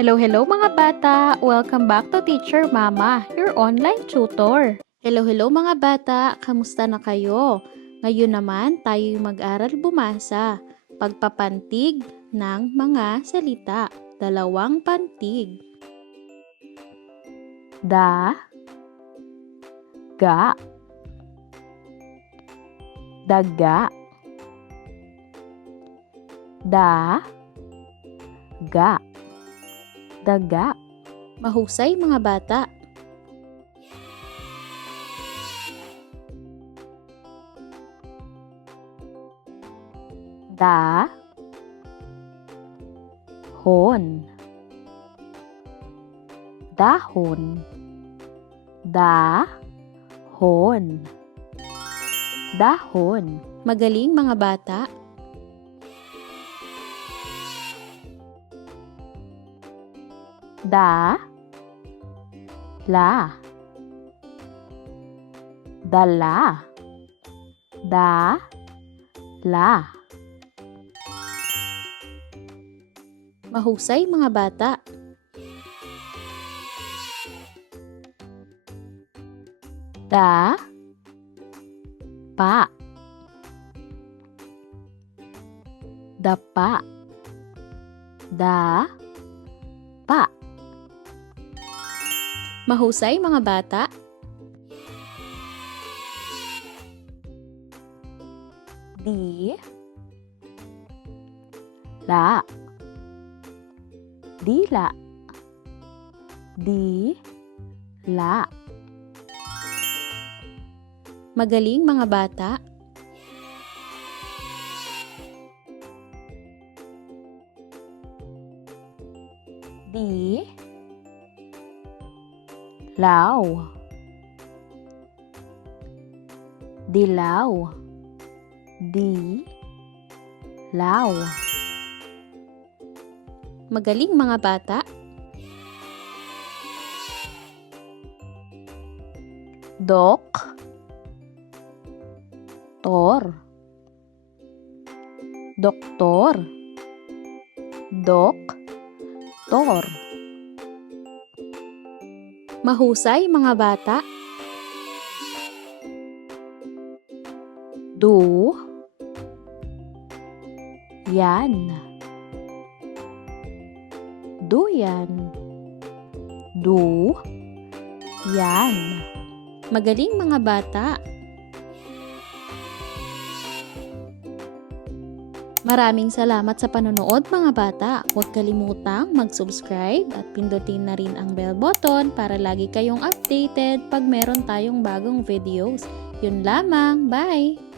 Hello mga bata! Welcome back to Teacher Mama, your online tutor. Hello mga bata! Kamusta na kayo? Ngayon naman tayo mag-aral bumasa. Pagpapantig ng mga salita. Dalawang pantig. Da, ga, daga, da, ga, daga. Mahusay mga bata. Da, hon, dahon, da, hon, dahon. Magaling mga bata. Da, la, dala, da, la. Mahusay mga bata. Da, pa, dapa, da, pa. Mahusay mga bata. Di, la, dila, di, la. Magaling mga bata. Di, law, dilaw, di, law. Magaling mga bata. Dok, tor, doktor, dok, tor. Mahusay mga bata. Du, yan, duyan, du, yan. Magaling mga bata. Maraming salamat sa panonood mga bata. Huwag kalimutang mag-subscribe at pindutin na rin ang bell button para lagi kayong updated pag meron tayong bagong videos. Yun lamang. Bye!